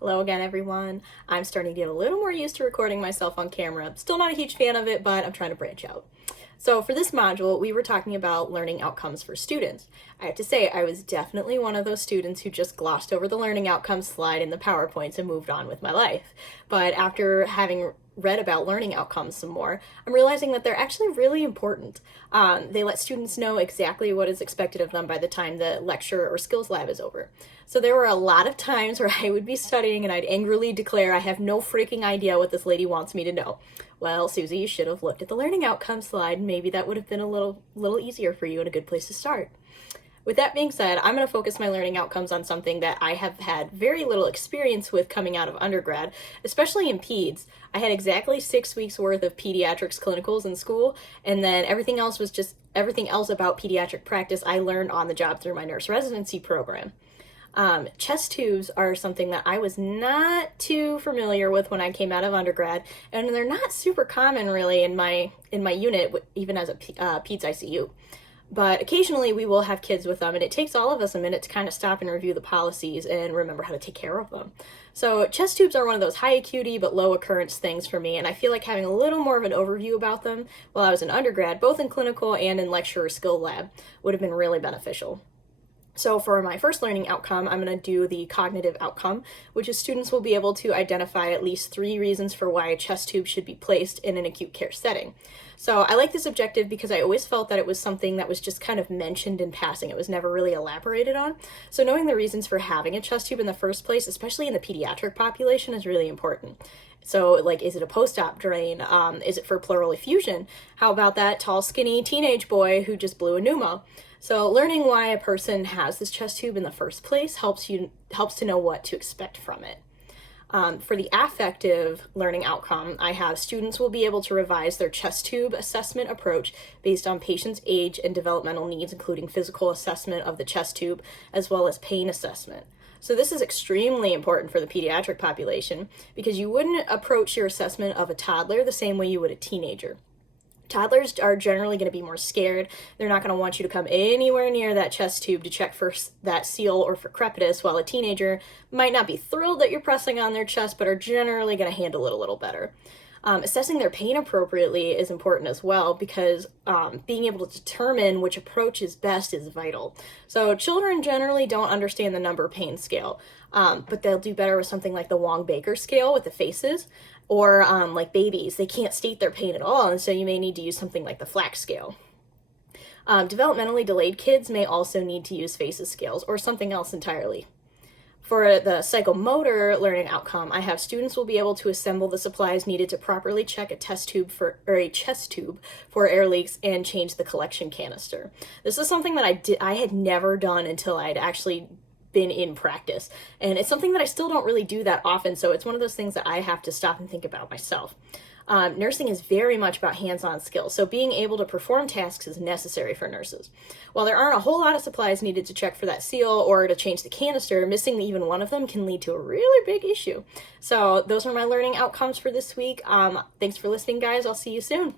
Hello again, everyone. I'm starting to get a little more used to recording myself on camera. Still not a huge fan of it, but I'm trying to branch out. So for this module, we were talking about learning outcomes for students. I have to say, I was definitely one of those students who just glossed over the learning outcomes slide in the PowerPoints and moved on with my life. But after having read about learning outcomes some more, I'm realizing that they're actually really important. They let students know exactly what is expected of them by the time the lecture or skills lab is over. So there were a lot of times where I would be studying and I'd angrily declare, I have no freaking idea what this lady wants me to know. Well, Susie, you should have looked at the learning outcomes slide. Maybe that would have been a little easier for you and a good place to start. With that being said, I'm going to focus my learning outcomes on something that I have had very little experience with coming out of undergrad, especially in peds. I had exactly 6 weeks worth of pediatrics clinicals in school, and then everything else about pediatric practice I learned on the job through my nurse residency program. Chest tubes are something that I was not too familiar with when I came out of undergrad, and they're not super common really in my unit, even as a peds ICU. But occasionally we will have kids with them, and it takes all of us a minute to kind of stop and review the policies and remember how to take care of them. So chest tubes are one of those high acuity but low occurrence things for me, and I feel like having a little more of an overview about them while I was an undergrad, both in clinical and in lecture or skill lab, would have been really beneficial. So for my first learning outcome, I'm going to do the cognitive outcome, which is students will be able to identify at least 3 reasons for why a chest tube should be placed in an acute care setting. So I like this objective because I always felt that it was something that was just kind of mentioned in passing. It was never really elaborated on. So knowing the reasons for having a chest tube in the first place, especially in the pediatric population, is really important. So, like, is it a post-op drain? Is it for pleural effusion? How about that tall, skinny teenage boy who just blew a pneumo? So learning why a person has this chest tube in the first place helps to know what to expect from it. For the affective learning outcome, I have students will be able to revise their chest tube assessment approach based on patient's age and developmental needs, including physical assessment of the chest tube, as well as pain assessment. So this is extremely important for the pediatric population because you wouldn't approach your assessment of a toddler the same way you would a teenager. Toddlers are generally going to be more scared. They're not going to want you to come anywhere near that chest tube to check for that seal or for crepitus, while a teenager might not be thrilled that you're pressing on their chest, but are generally going to handle it a little better. Assessing their pain appropriately is important as well because being able to determine which approach is best is vital. So children generally don't understand the number pain scale, but they'll do better with something like the Wong-Baker scale with the faces, or like babies, they can't state their pain at all, and so you may need to use something like the Flack scale. Developmentally delayed kids may also need to use faces scales or something else entirely. For the psychomotor learning outcome, I have students will be able to assemble the supplies needed to properly check a chest tube for air leaks and change the collection canister. This is something that I had never done until I'd actually been in practice, and it's something that I still don't really do that often, so it's one of those things that I have to stop and think about myself. Nursing is very much about hands-on skills, so being able to perform tasks is necessary for nurses. While there aren't a whole lot of supplies needed to check for that seal or to change the canister, missing even one of them can lead to a really big issue. So those are my learning outcomes for this week. Thanks for listening, guys. I'll see you soon.